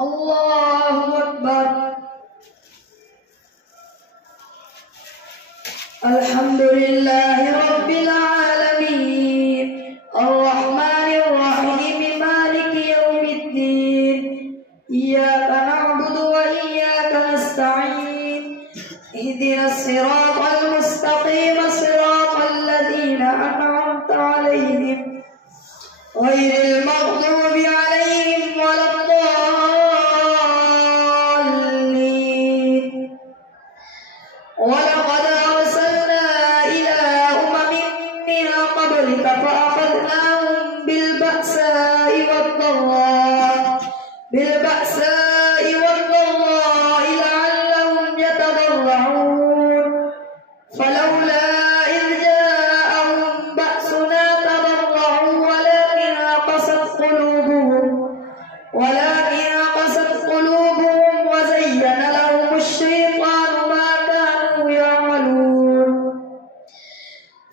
الله أكبر. الحمد لله رب العالمين الرحمن الرحيم مالك يوم الدين إياك نعبد وإياك نستعين اهدنا الصراط المستقيم صراط الذين أنعمت عليهم غير المغضوب عليهم ولا الضالين. ولقد أرسلنا إلى أمم من قبلك فأخذناهم بالبأساء والضراء لعلهم يتضرعون فلولا إذ جاءهم بأسنا تضرعوا ولكن قست قلوبهم وزين لهم الشيطان ما كانوا يعملون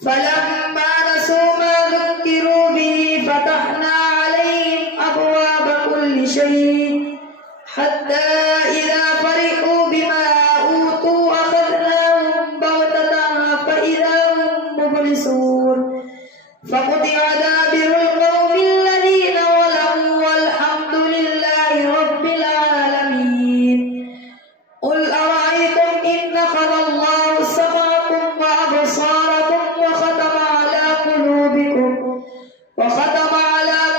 فلما نسوا ما ذكروا به فتحنا عليهم أبواب كل شيء حتى إذا فرحوا بما أوتوا أخذناهم بغتة فإذا هم مبلسون فقطع دابر القوم الذين ظلموا والحمد لله رب العالمين. قل أرأيتم إن أخذ الله سمعكم وأبصاركم وختم على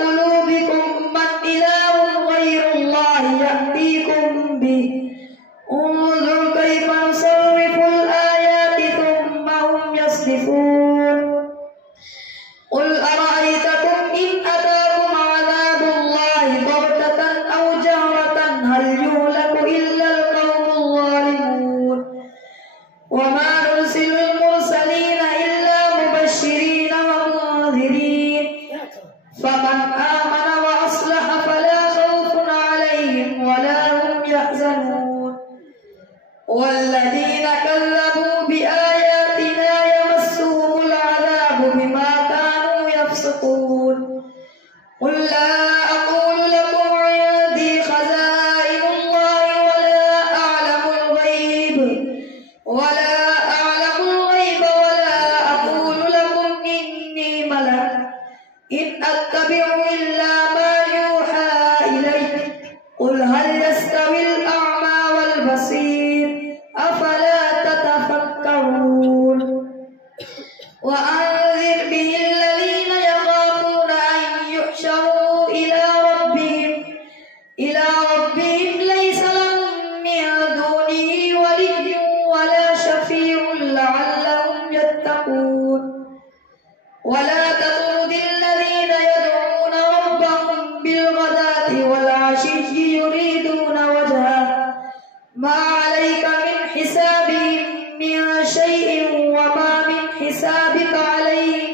قلوبكم من إله غير الله يأتيكم به انظر كيف نصرف الآيات ثم هم يصدفون. قل أرأيتكم إن أتاكم عذاب الله بغتة أو جهرة هل يهلك إلا القوم الظالمون. وما نرسل المرسلين إلا مبشرين ومنذرين فمن آمن وأصلح فلا خوف عليهم ولا هم يحزنون. والذين كذبوا بآياتنا يمسهم العذاب بما كانوا يفسقون. قل لا أقول لكم عندي خزائن الله ولا أعلم الغيب ولا أقول لكم إني ملك إن أتبع إلا ما يوحى إلي. قل هل يستوي الأعمى والبصير أفلا تتفكرون. وأنذر به الذين يخافون أن يحشروا إلى ربهم ليس لهم من دونه ولي ولا شفيع لعلهم يتقون. ولا تطرد الذين يدعون ربهم بالغداة والعشي يريدون وجهه ما عليك من حسابهم من شيء وما من حسابك عليهم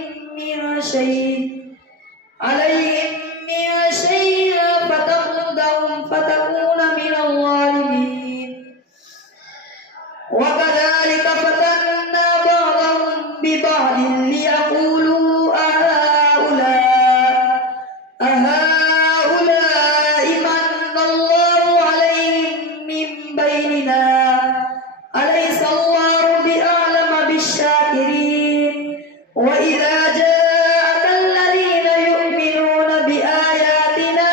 من شيء فتطردهم فتكون من الظالمين. وكذلك فتنا بعضهم ببعض ليقولوا أهؤلاء من الله عليهم من بيننا أليس الله بأعلم بالشاكرين. وإذا جاءك الذين يؤمنون بآياتنا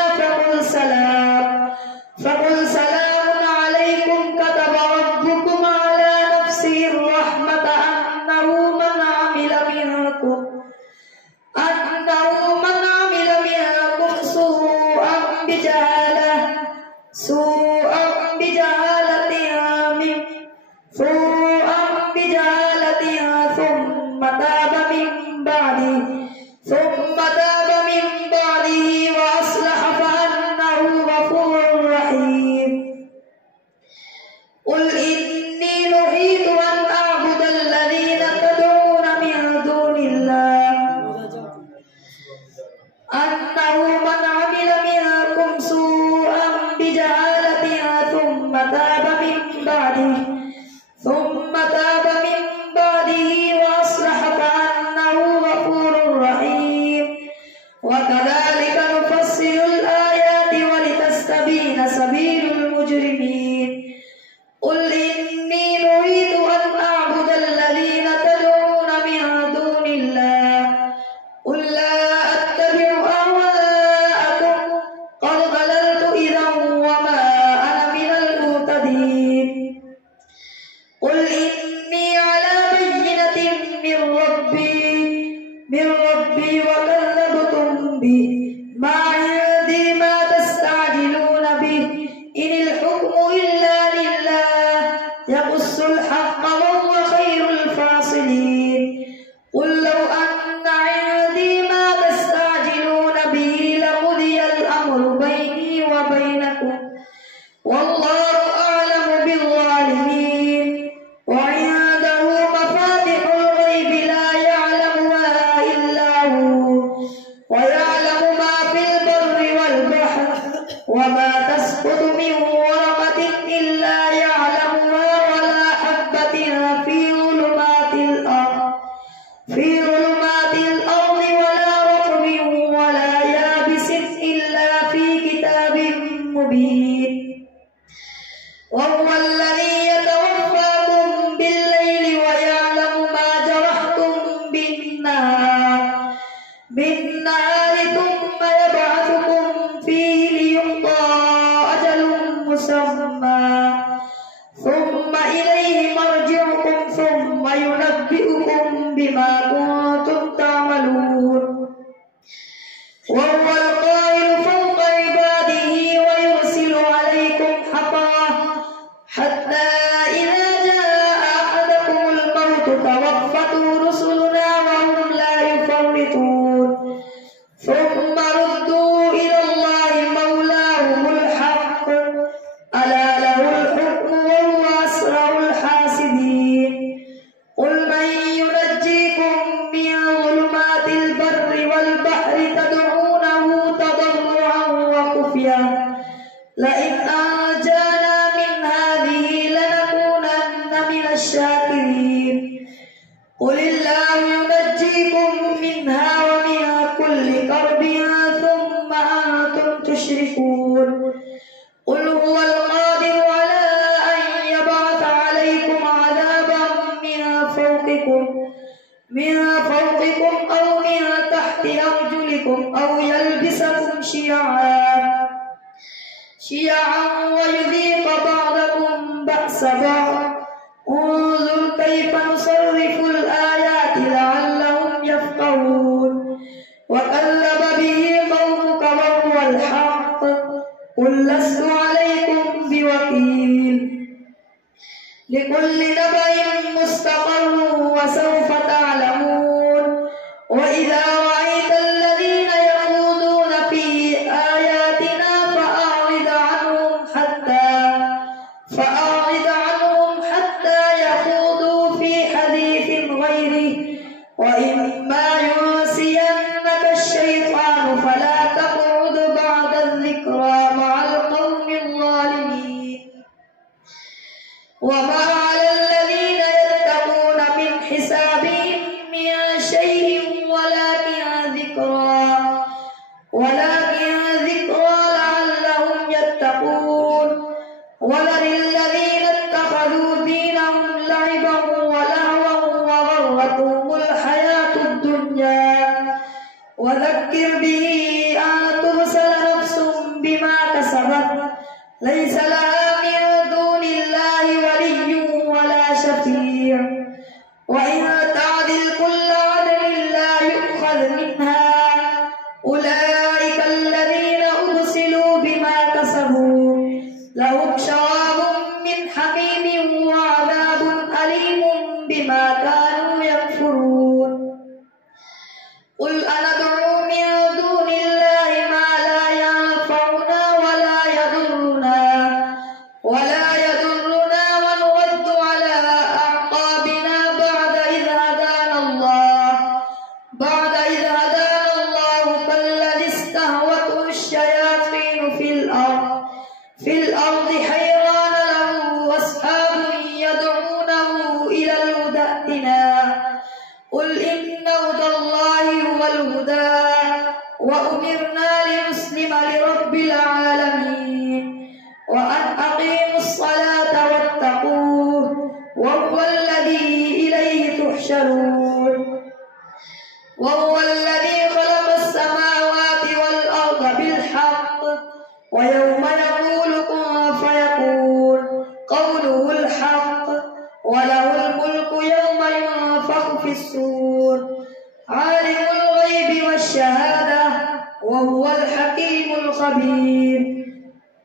فقل سلام عليكم كتب ربكم على نفسه الرحمة أنه من عمل منكم سوءا بجهالة ثم تاب من بعده وأصلح فأنه غفور رحيم. قل إني نهيت أن أعبد الذين تدعون من دون الله أنه من عمل منكم سوءا بجهالة سبيل المجرمين قل إني نريد أن أعبد الذين تدعون من دون الله قل لا أتبع أهواءكم قد ضللت إذا وما أنا من المهتدين قل إني على بينة من ربي وكذبتم به ما عندي ما تستعجلون به إن الحكم إلا لله يقص الحق وهو خير الفاصلين قل لو أن عندي ما تستعجلون به لقضي الأمر بيني وبينكم والله أعلم بالظالمين وعنده مفاتح الغيب لا يعلمها إلا هو ويعلم ما في البر والبحر وما تسقط من ورقة إلا يعلمها ولا حبة في ظلمات الأرض ولا رطب ولا يابس إلا في كتاب مبين وهو الذي يتوفاكم بالليل ويعلم ما جرحتم بالنهار ثم يبعثكم فيه ليقضى أجل مسمى ثم إليه مرجعكم ثم ينبئكم بما كنتم تعملون وهو القاهر فوق عباده ويرسل عليكم حفظة حتى إذا جاء أحدكم الموت توفته رسلنا وهم لا يفرطون ثم ردوا إلى الله مولاهم الحق ألا له الحكم وهو أسرع الحاسبين قل من ينجيكم من ظلمات البر والبحر تدعونه تضرعا وخفيا لئن أنجانا من هذه لنكونن من الشاكرين قل الله ينجيكم منها ومن كل كرب ثم أنتم تشركون قل هو القادر على أن يبعث عليكم عذابا من فوقكم أو من تحت أرجلكم أو يلبسكم شيعا ويذيق بعضكم بأس بعض انظر كيف نصرف الآيات لعلهم يفقهون وكذب به قومك وهو الحق قل لست عليكم بوكيل لكل نبأ مستقر وسوف تعلمون وإذا رأيت الذين يخوضون في آياتنا فأعرض عنهم حتى يخوضوا في حديث غيره وإما ينسينك الشيطان فلا تقعد بعد الذكرى مع القوم الظالمين وما على الذين يتقون من حسابهم من شيء ولكن ذكرى لعلهم يتقون وللذين اتخذوا دينهم لعبا ولهوا وغرتهم الحياة الدنيا وذكر به أن تبصر نفس بما كسبت ليس لها من دون الله ولي ولا شفيع وإن تعدل كل عدل لا يؤخذ منها أولئك الذين أبسلوا بما كسبوا لهم شراب من حميم وعذاب أليم بما كانوا يكفرون قل أندعو من دون الله ما لا ينفعنا ولا يضرنا ونرد على أعقابنا بعد إذ هدانا الله كالذي استهوته الشياطين في الأرض حيران له أصحاب يدعونه إلى الهدى ائتنا قل إن هدى الله هو الهدى وأمرنا لنسلم لرب العالمين ويوم يقول كن فيكون قوله الحق وله الملك يوم ينفخ في الصور عالم الغيب والشهادة وهو الحكيم الخبير.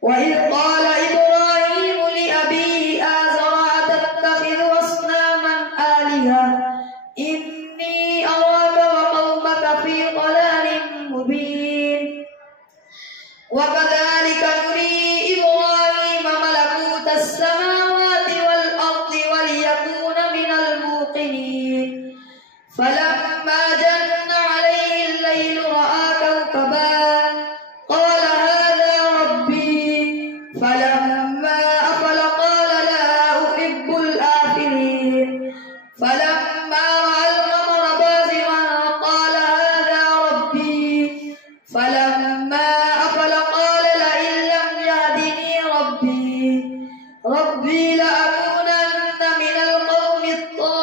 وإذ قال إبراهيم لأبيه آزر أتتخذ أصناما آلهة إني أراك وقومك في ضلال مبين. وكذلك نري إبراهيم ملكوت السماوات والأرض وليكون من الموقنين. فلما جن عليه الليل رأى كوكبا قال هذا ربي فلما أفل قال لا أحب الآفلين. فلما رأى القمر بازغا قال هذا ربي فلما أفل قال لئن لم يهدني ربي لأكونن من القوم الضالين.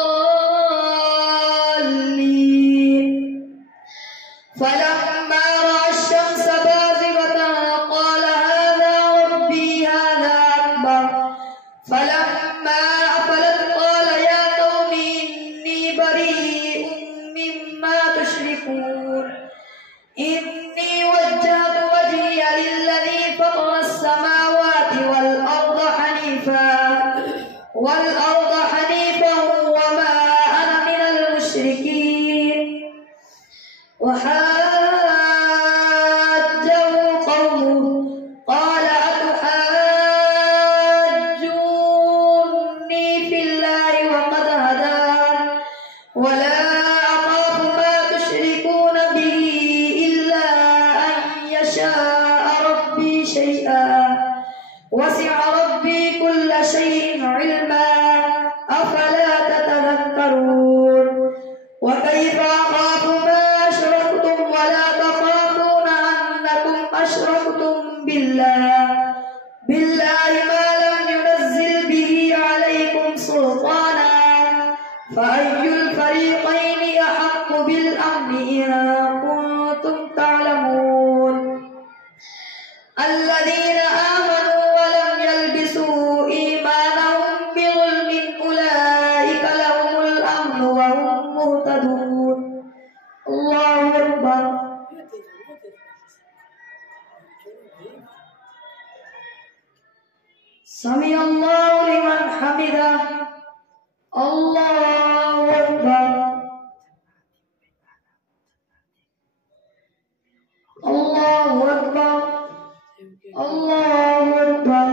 فلما رأى الشمس بازغة قال هذا ربي هذا أكبر. فلما أفلت قال يا قوم إني بريء مما تشركون إني وجهت وجهي للذي فطر السماوات والأرض حنيفا وما أنا من المشركين. وحاجه قومه قال أتحاجوني في الله وقد هدان ولا أخاف ما تشركون به إلا أن يشاء ربي شيئا وسع ربي كل شيء علما أفلا تتذكرون. وكيف أخاف ما أشركتم ولا تخافون أنكم أشركتم بالله ما لم ينزل به عليكم سلطانا فأي الفريقين أحق بالأمن إن كنتم تعلمون. الذين آمنوا ولم يلبسوا إيمانهم بظلم أولئك لهم الأمن وهم مهتدون. الله أكبر. سمع الله لمن حمده. الله أكبر. الله أكبر. الله أكبر.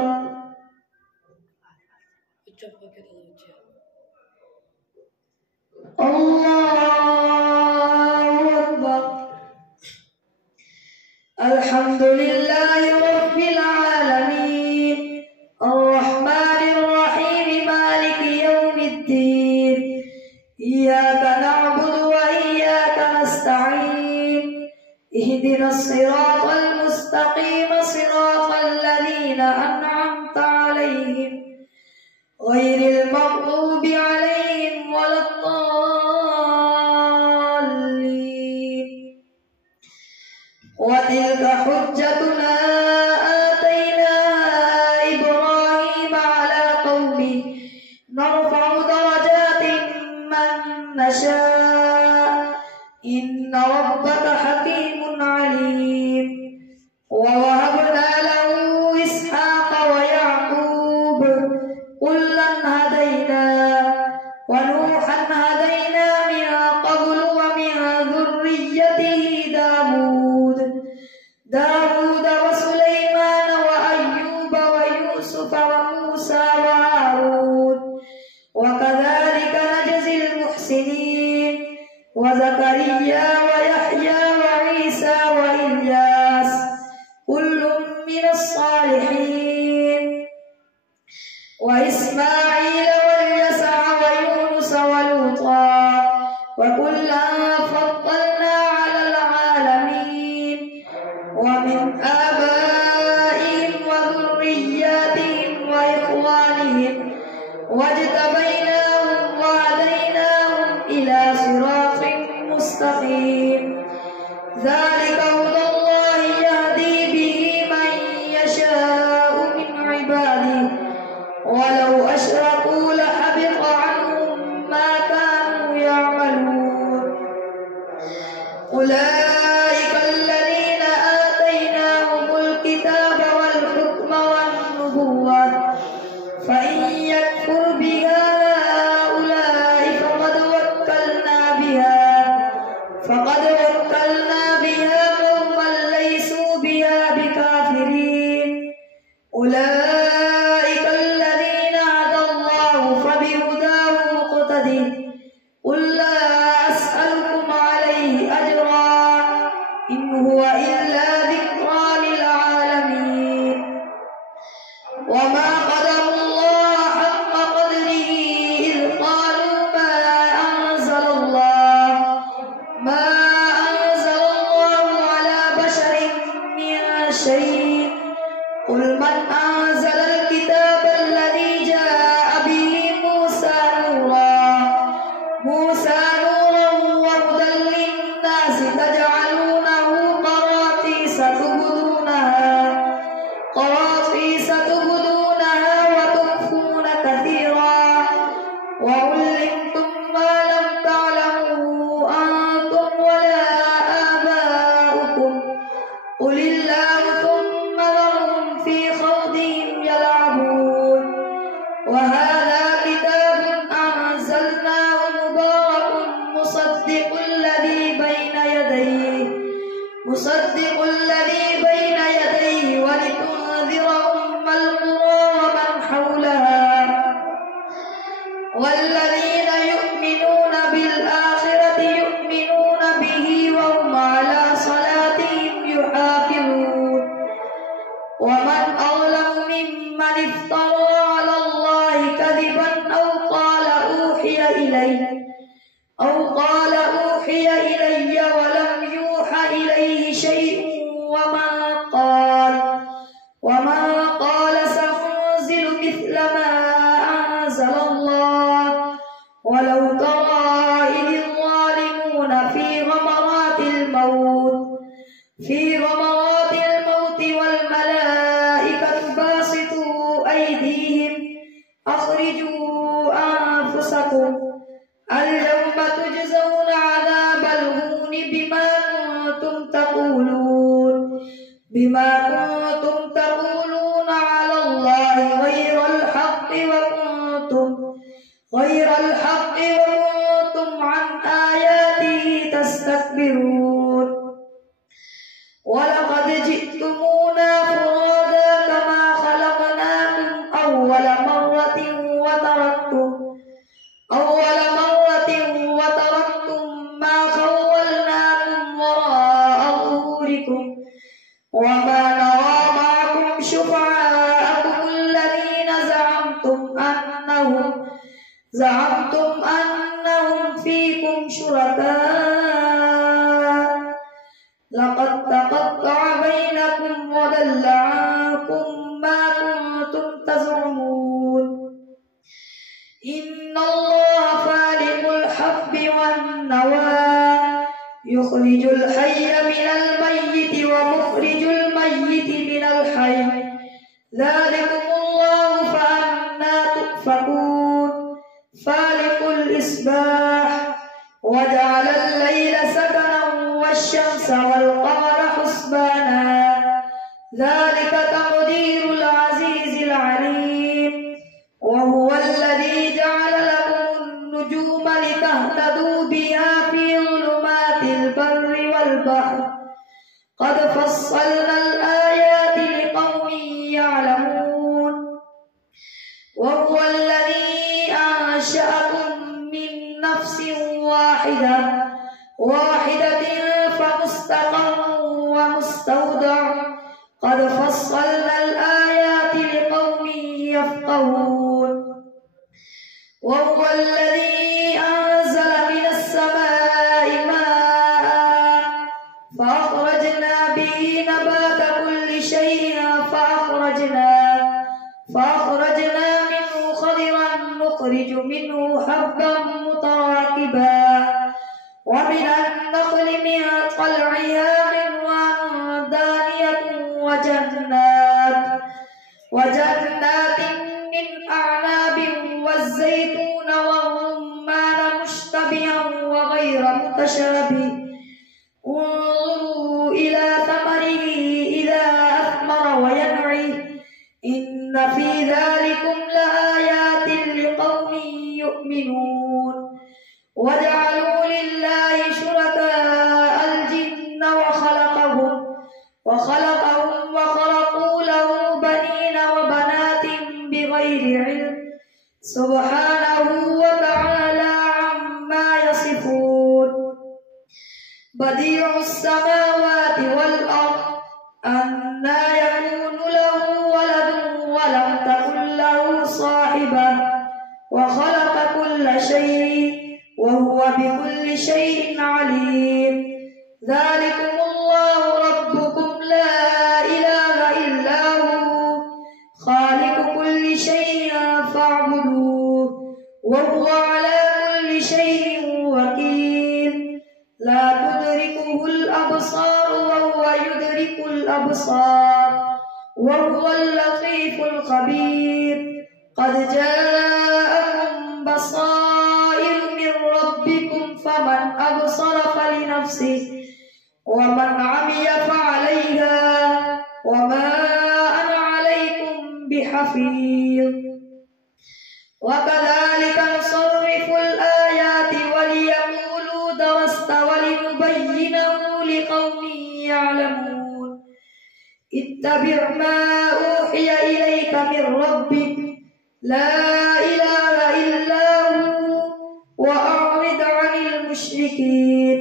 الله أكبر. الحمد لله رب العالمين الرحمن الرحيم مالك يوم الدين إياك نعبد وإياك نستعين اهدنا الصراط المستقيم صراط الذين أنعمت عليهم غير المغضوب عليهم ولا الضالين. وتلك حجتنا آتيناها إبراهيم على قومه نرفع درجات من نشاء إن ربك حكيم عليم. ووهبنا له إسحاق ويعقوب كلا هدينا ونوحا هدينا من قبل ومن ذريته داود وسليمان وأيوب ويوسف وموسى وهارون وكذلك نجزي المحسنين وزكريا ويحيى وعيسى وإلياس كل من الصالحين وإسماعيل واليسع ويونس ولوطا وكلا فضلنا على العالمين ومن آبائهم وذرياتهم وإخوانهم واجتبيناهم وهديناهم إلى صراط مستقيم. ذلك هدى الله يهدي به من وما قدروا الله حق قدره إذ قالوا ما أنزل الله على بشر من شيء قل من أنزل الكتاب الذي جاء به موسى نورا وهدى للناس تجعلونه قراطيس تبدونها وتخفون كثيرا وعلمتم ما لم تعلموا أنتم ولا آباؤكم قل الله ثم ذرهم في خوضهم يلعبون وهذا كتاب أنزلناه مبارك مصدق الذي بين يديه ولتنذر أم القرى ومن حولها والذين يؤمنون بالآخرة يؤمنون به وهم على صلاتهم يحافظون ومن أظلم ممن افترى على الله كذبا أو قال أوحي إلي ولم يوحى إليه شيء ومن قال سأنزل مثل ما أنزل الله ولو ترى إذ الظالمون في غمرات الموت والملائكة باسطوا أيديهم أخرجوا أنفسكم اليوم تجزون عذاب الهون بما كنتم تقولون على الله غير الحق وكنتم عن آياته تستكبرون ولقد جئتمونا فرادا كما خلقناكم أول مرة وتركتم ما خولناكم وراء ظهوركم وما نرى معكم شفعاءكم الذين زعمتم أنهم فيكم شركاء لقد تقطع بينكم وضل عنكم ما كنتم تزعمون إن الله فالق الحب والنوى يخرج الحي من الميت ومخرج الميت من الحي ذلكم الله فأنى تؤفكون فالق الإصباح وجعل الليل سكنا والشمس والقمر حسبانا ذلك تقدير العزيز العليم وهو الذي جعل لكم النجوم لتهتدوا بها في ظلمات البر والبحر قد فصلنا الآيات لقوم يعلمون وهو الذي أنشأكم من نفس واحدة فمستقر ومستودع قد فصلنا الآيات لقوم يفقهون وهو الذي أنزل من السماء ماء فأخرجنا به نبات كل شيء فأخرجنا منه خضرا نخرج منه حبا متراكبا ومن النخل من طلعها قنوان دانية وجنات من أعناب والزيتون والرمان مشتبها وغير متشابه انظروا إلى ثمره إذا أثمر وينعي إن في ذلكم لآيات لقوم يؤمنون وجعلوا لله شركاء الجن وخلقوا له بنين وبنات بغير علم سبحانه وتعالى عما يصفون بديع السماوات والأرض أنى يكون له ولد ولم وهو على كل شيء وكيل لا تدركه الأبصار وهو يدرك الأبصار وهو اللطيف الخبير قد جاءكم بصائر من ربكم فمن أبصر فلنفسه ومن عمي فعليها وما أنا عليكم بحفيظ وكذلك نصرف الآيات وليقولوا درست ولنبينه لقوم يعلمون اتبع ما أوحي إليك من ربك لا إله إلا هو وأعرض عن المشركين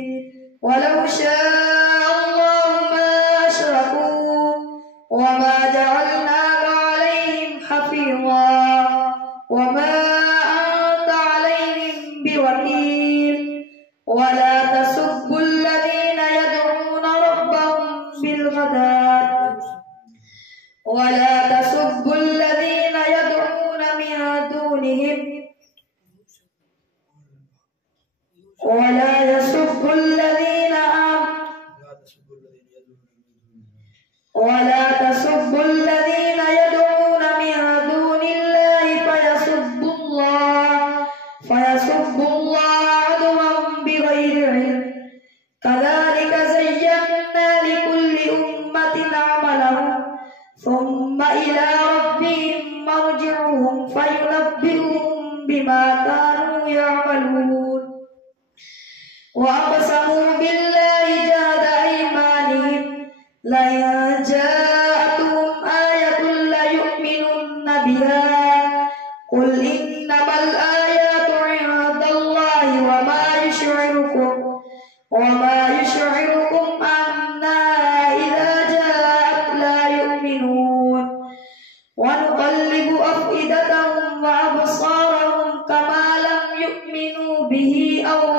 ولو شاء الله ما أشركوا وما جعلناك عليهم حفيظا وما أنت عليهم بوكيل ولا تسبوا الذين يدعون ربهم بالغداة ولا تسبوا الذين يدعون من دونهم ولا يسبوا الذين يدعون من دون الله فيسبوا الله عدوا بغير علم كذلك زينا لكل أمة عملهم ثم إلى ربهم مرجعهم فينبئهم بما كانوا يعملون وأقسموا بالله جهد أيمانهم لئن جاءتهم آية ليؤمنن بها قل إنما الآيات عند الله وما يشعركم أنها إذا جاءت لا يؤمنون ونقلب أفئدتهم وأبصارهم كما لم يؤمنوا به أول